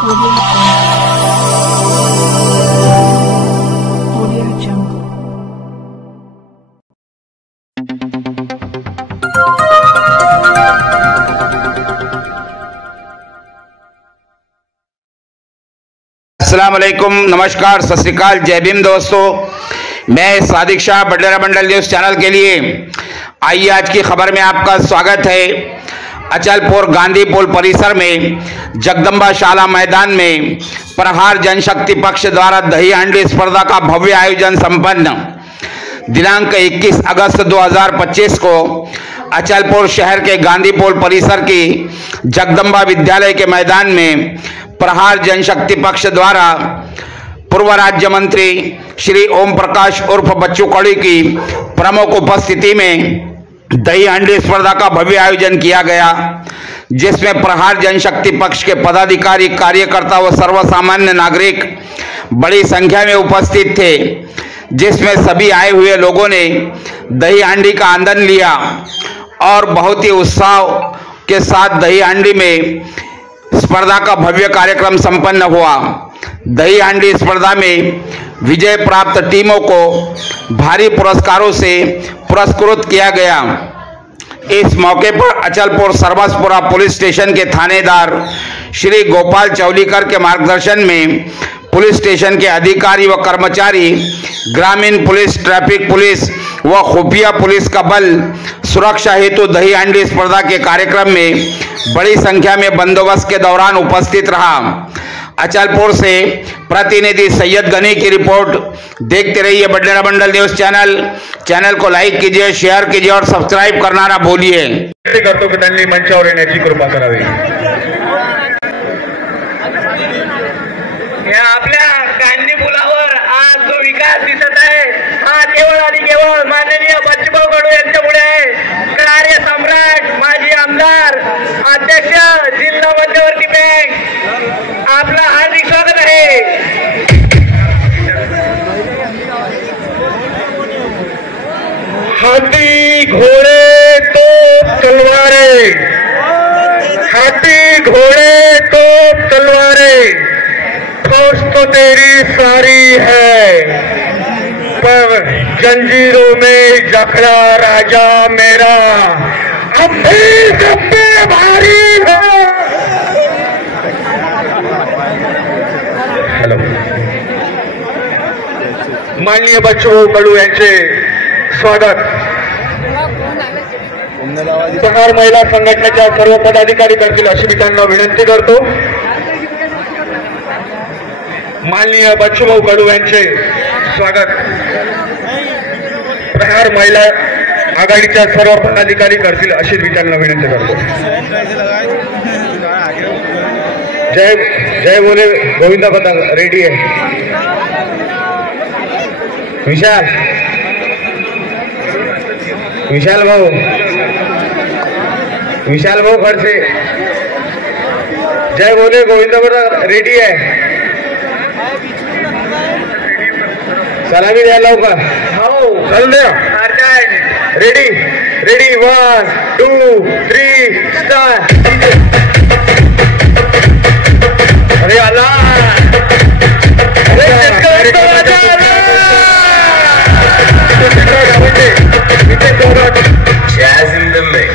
अस्सलाम वालेकुम, नमस्कार, सत श्री अकाल, जय भीम दोस्तों। मैं सादिक शाह बडलेरा मंडल न्यूज चैनल के लिए आइए आज की खबर में आपका स्वागत है। अचलपुर गांधी पुल परिसर में जगदम्बा शाला मैदान में प्रहार जनशक्ति पक्ष द्वारा दही हांडी स्पर्धा का भव्य आयोजन संपन्न। दिनांक 21 अगस्त 2025 को अचलपुर शहर के गांधी पुल परिसर की जगदम्बा विद्यालय के मैदान में प्रहार जनशक्ति पक्ष द्वारा पूर्व राज्य मंत्री श्री ओम प्रकाश उर्फ बच्चू कड़ी की प्रमुख उपस्थिति में दही हांडी स्पर्धा का भव्य आयोजन किया गया, जिसमें प्रहार जनशक्ति पक्ष के पदाधिकारी, कार्यकर्ता व सर्वसामान्य नागरिक बड़ी संख्या में उपस्थित थे, जिसमें सभी आए हुए लोगों ने दही हांडी का आनंद लिया और बहुत ही उत्साह के साथ दही हांडी में स्पर्धा का भव्य कार्यक्रम संपन्न हुआ। दही हांडी स्पर्धा में विजय प्राप्त टीमों को भारी पुरस्कारों से पुरस्कृत किया गया। इस मौके पर अचलपुर सरबसपुरा पुलिस स्टेशन के थानेदार श्री गोपाल चौलीकर के मार्गदर्शन में पुलिस स्टेशन के अधिकारी व कर्मचारी, ग्रामीण पुलिस, ट्रैफिक पुलिस व खुफिया पुलिस का बल सुरक्षा हेतु दही हांडी स्पर्धा के कार्यक्रम में बड़ी संख्या में बंदोबस्त के दौरान उपस्थित रहा। अचलपुर से प्रतिनिधि सैयद गनी की रिपोर्ट। देखते रहिए बडलेरा मंडल न्यूज चैनल को लाइक कीजिए, शेयर कीजिए और सब्सक्राइब करना ना भूलिए। करतो की त्यांनी मंचावर येण्याची कृपा करावी। आपल्या गांधी पुलावर आज जो विकास दिसत आहे हा केवळ आणि केवळ माननीय बच्चूभाऊ कडू यांच्यामुळे आहे। कार्य सम्राट, माजी आमदार, अध्यक्ष जिल्हा मध्यवर्ती बँक, आपला हार्दिक स्वागत आहे। हाथी घोड़े तो तलवारें, हाथी घोड़े तो तलवारें, फौज तो तेरी सारी है, पर जंजीरों में जकड़ा राजा मेरा अब भी सब पे भारी है। हेलो, माननीय बच्चूभाऊ कडू यांचे स्वागत। प्रहार महिला संघटनेच्या सर्व पदाधिकारी करतील अशी मी त्यांना विनंती करतो। माननीय बच्चूभाऊ कडू यांचे स्वागत। प्रहार महिला आघाडीच्या सर्व पदाधिकारी करतील अशी मी त्यांना विनंती करतो। जय जय बोले गोविंदा पता रेडी है। विशाल भाऊ खडसे, जय बोले गोविंदा पता रेडी है। सलामी द्या लवकर। हो चालू द्या। Ready ready 1 2 3 start. अरे Allah, Jazz in the mix.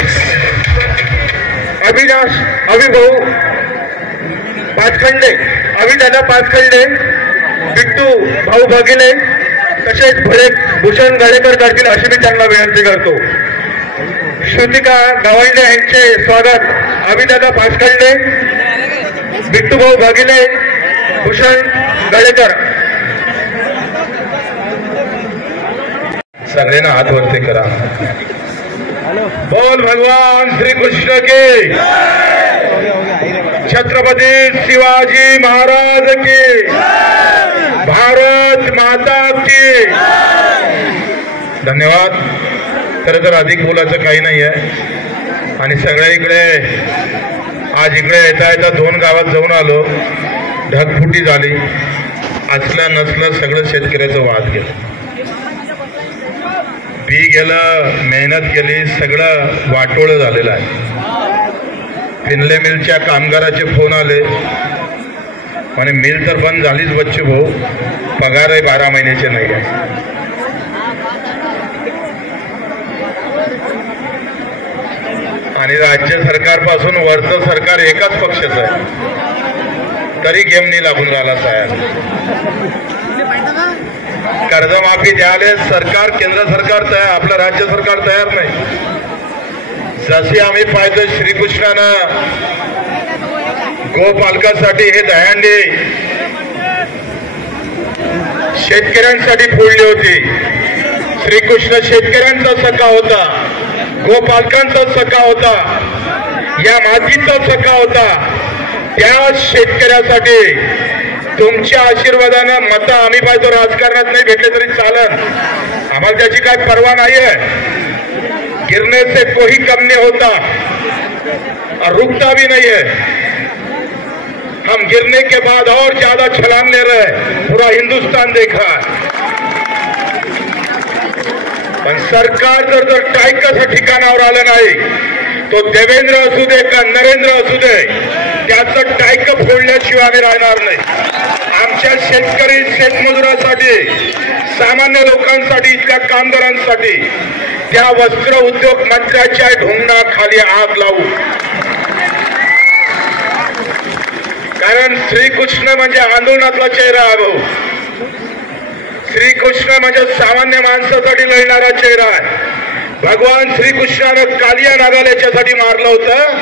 Avinash अविभाऊ पाचखंडे, अविदादा पाचखंडे, Bittu भाऊ भगिले तसेच भूषण गळेकर करतील अशी मी त्यांना विनंती करतो। श्रुतिका गावंडे यांचे स्वागत। अविदादा पाचखंडे, बिट्टू भाऊ भगिले, भूषण गळेकर। सगळ्यांना हात वरती करा। बोल भगवान श्री कृष्ण की, छत्रपति शिवाजी महाराज की, भारत माता की। धन्यवाद। खरं तर अधिक बोलायचं काही नाही आहे आणि सगळ्या इकडे आज इकडे येता येता 2 गावात जाऊन आलो, ढगफुटी झाली, असलं नसलं सगळं शेतकऱ्याचं वाद गेलं, बी गेलं, मेहनत केली, सगळं वाटोळं झालेलं आहे। फिनले मिलच्या कामगाराचे फोन आले, आणि मिल तर बंद झालीच बच्चू भाऊ, पगारही 12 महिन्याचे नाही आहे. आणि राज्य सरकारपासून वरचं सरकार एकाच पक्षाचं आहे, तरी गेम नाही लागून राहिला साहेब. कर्जमाफी द्यायला सरकार, केंद्र सरकार तयार, आपलं राज्य सरकार तयार नाही. जसे आम्ही पाहिजे श्रीकृष्णानं गोपालकासाठी हे दहीहंडी शेतकऱ्यांसाठी फोडली होती. श्रीकृष्ण शेतकऱ्यांचा सखा होता, गोपालकांचा सखा होता, या मातीचा सखा होता. त्या शेतकऱ्यासाठी तुमच्या आशीर्वादानं मतं आम्ही पाहिजे राजकारणात नाही भेटले तरी चालन, आम्हाला त्याची काय पर्वा नाहीये. गिरने से कोई कम नहीं होता और रुकता भी नहीं है. हम गिरने के बाद और ज्यादा छलांग ले रहे हैं, पूरा हिंदुस्तान देख रहा है. पण सरकार जर टाईकाच्या ठिकाणावर आलं नाही, तो देवेंद्र असू दे का नरेंद्र असू दे, त्याचं टाईक फोडल्याशिवाय आम्ही राहणार नाही. आमच्या शेतकरी शेतमजुरांसाठी, सामान्य लोकांसाठी, इथल्या कामगारांसाठी त्या वस्त्र उद्योग मंत्र्याच्या ढोंगणाखाली आग लावू. कारण श्रीकृष्ण म्हणजे आंदोलनातला चेहरा आहे भाऊ. श्रीकृष्ण म्हणजे सामान्य माणसासाठी लढणारा चेहरा आहे. भगवान श्रीकृष्णानं कालिया नागाला याच्यासाठी मारलं होतं,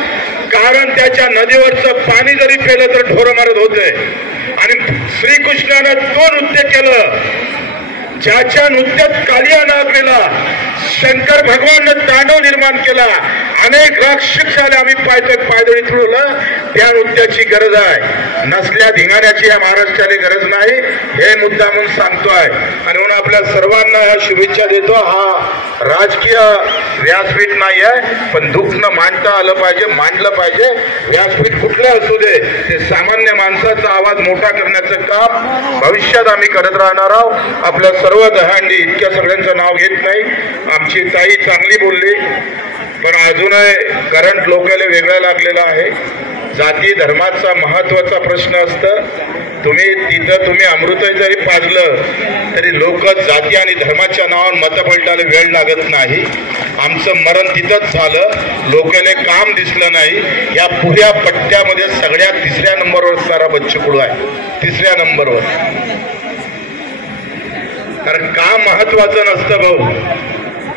कारण त्याच्या नदीवरचं पाणी जरी पेलं तर ढोरं मारत होते. आणि श्रीकृष्णानं तो नृत्य केलं ज्याच्या नृत्यात कालिया नाग गेला. शंकर भगवाननं तांडव निर्माण केला, अनेक राक्षस आले, आम्ही पायतोय पायदळी तुळवलं. त्या नृत्याची गरज आहे, नसल्या धिंगाण्याची या महाराष्ट्राला गरज नाही, हे मुद्दा म्हणून सांगतोय. आणि म्हणून आपल्या सर्वांना ह्या शुभेच्छा देतो. हा राजकीय व्यासपीठ नाही आहे, पण दुखणं मांडता आलं पाहिजे, मांडलं पाहिजे. व्यासपीठ कुठलं असू दे, ते सामान्य माणसाचा आवाज मोठा करण्याचं काम भविष्यात आम्ही करत राहणार आहोत. आपल्या सर्व दहीहंडी इतक्या सगळ्यांचं नाव घेत नाही. आमची ताई चांगली बोलली, पण अजूनही करंट लोकांना वेगळं लागलेलं आहे. जाती धर्माचा महत्वाचा प्रश्न असतं. तुम्ही अमृत जरी पाजलं तरी लोक जाती आणि धर्माच्या नावावर मतं पलटायला वेळ लागत नाही. आमचं मरण तिथंच झालं, लोकांना काम दिसलं नाही. या पुऱ्या पट्ट्यामध्ये सगळ्यात 3ऱ्या नंबरवर असणारा बच्चू कडू आहे, 3ऱ्या नंबरवर. कारण काम महत्वाचं नसतं भाऊ,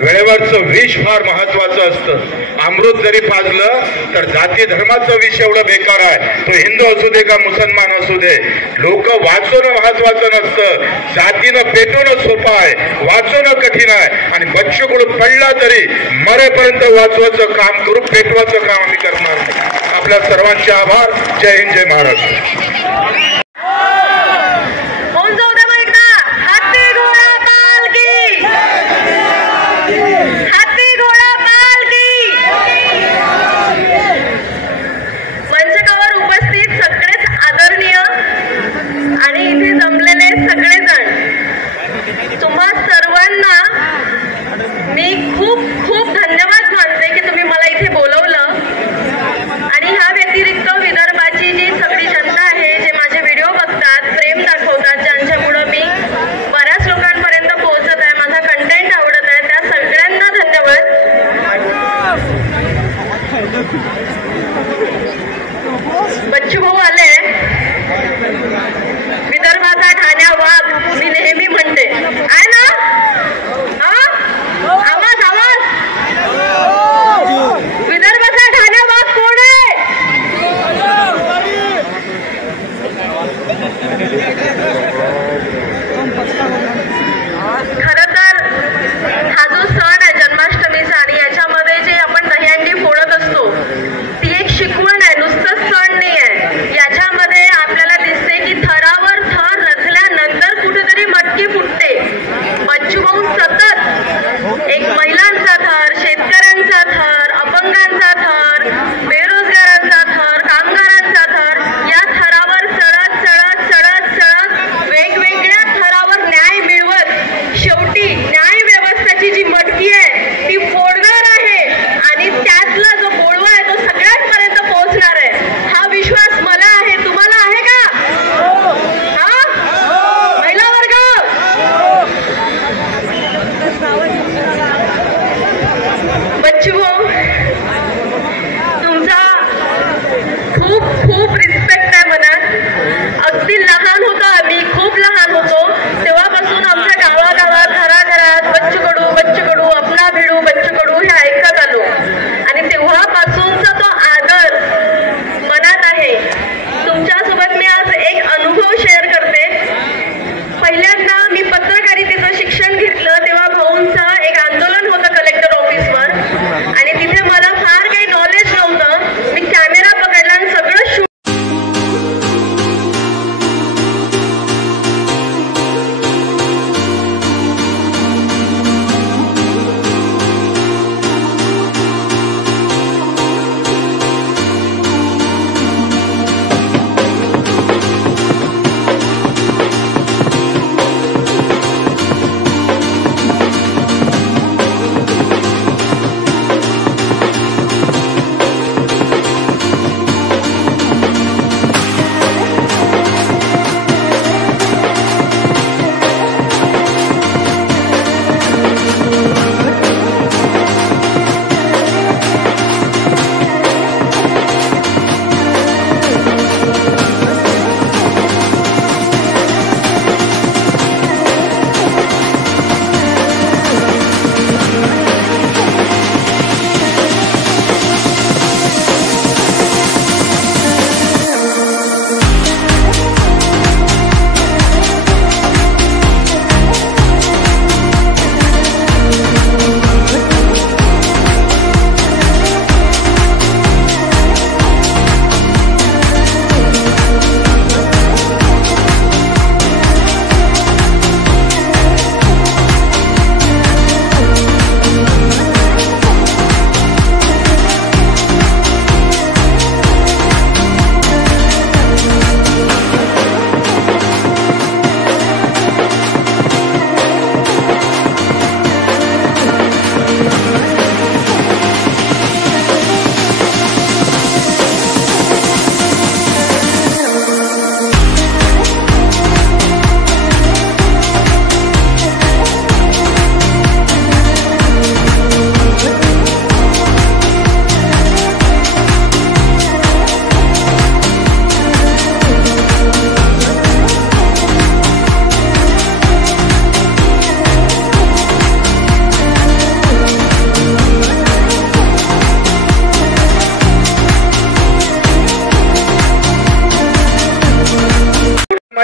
वेळेवरचं विष फार महत्वाचं असतं. अमृत जरी पाजलं तर जाती धर्माचं विष एवढं बेकार आहे, तो हिंदू असू दे का मुसलमान असू दे. लोक वाचवणं महत्वाचं नसतं, जातीनं पेटवणं सोपं आहे, वाचवणं कठीण आहे. आणि बच्चू कडू पडला तरी मरेपर्यंत वाचवायचं काम करू, पेटवायचं काम आम्ही करणार नाही. आपल्या सर्वांचे आभार. जय हिंद, जय महाराष्ट्र. आणि ह्या व्यतिरिक्त विदर्भाची जी सगळी जनता आहे, जे माझे व्हिडिओ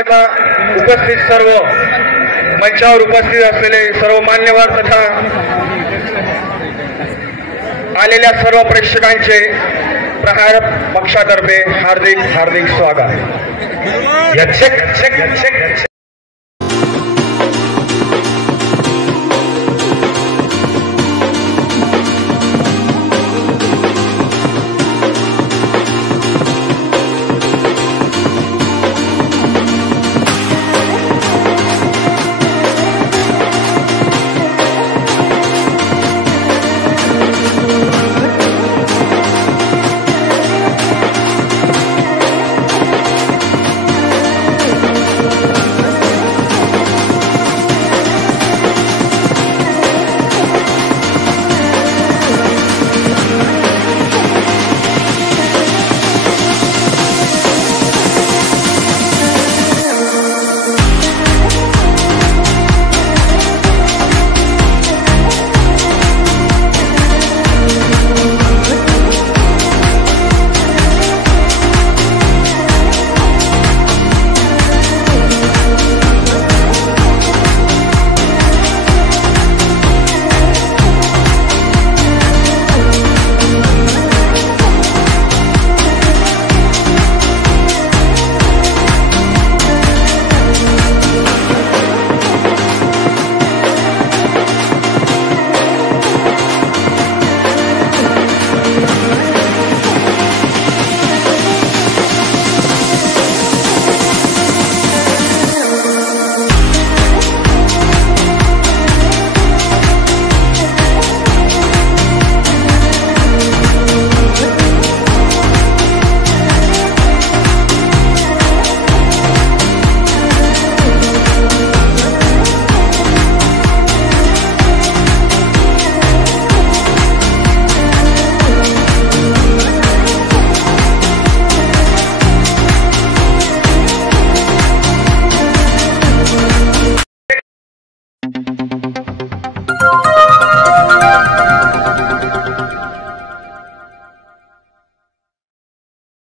कार्यक्रमाला उपस्थित सर्व मंचावर उपस्थित असलेले सर्व मान्यवर तथा आलेल्या सर्व प्रेक्षकांचे प्रहार पक्षातर्फे हार्दिक स्वागत.